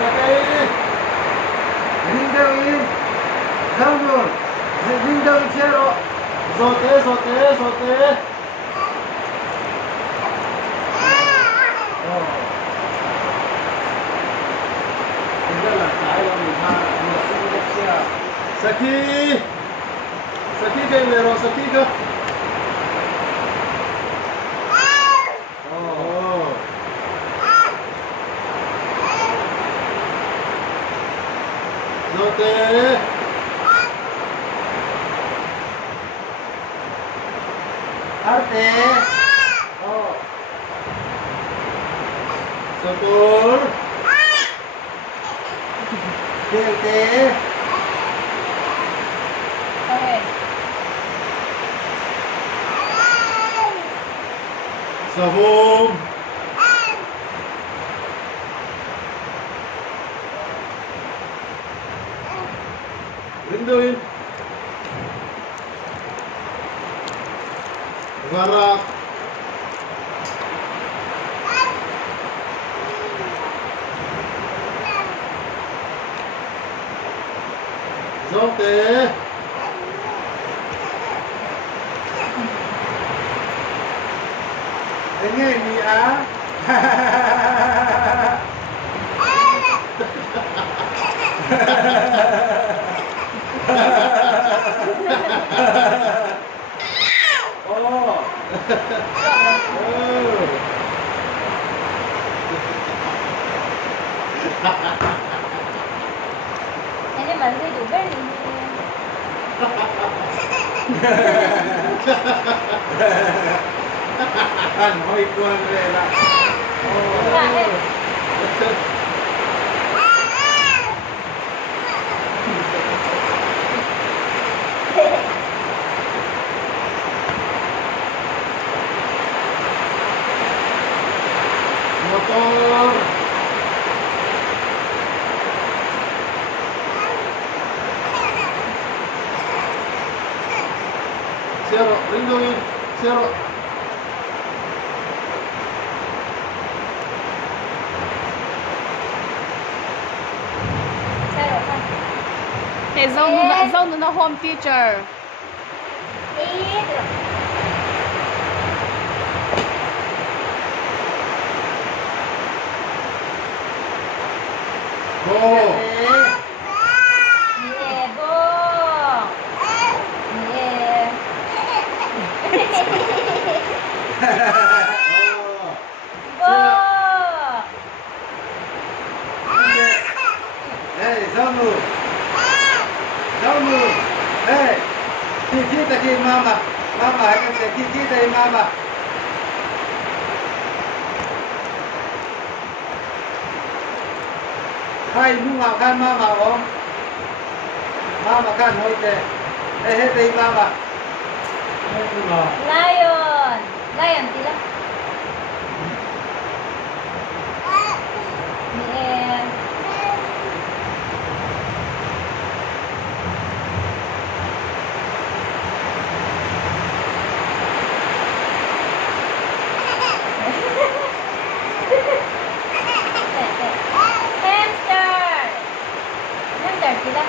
Okay. 링다운 다운을 링다운 채로 소태 소태 소태 Saki Saki kay meron Saki ka Zote Arte Satur Kelte Okay. Sahog Rinduin Garak Zote Nghe gì á Ini masih juga nih. Anh hỏi quan về là motor Zero, rinduin, zero. Hey, zone na home teacher. Go. Hey, Zamu. Zamu. Hey. Kita ke mama. Mama, kita mama. Hai mu ngọc kan mama om. Mama kan hoi te. Hey, mama. Lion. Lion sila. Yeah. Hamster. Hamster sila.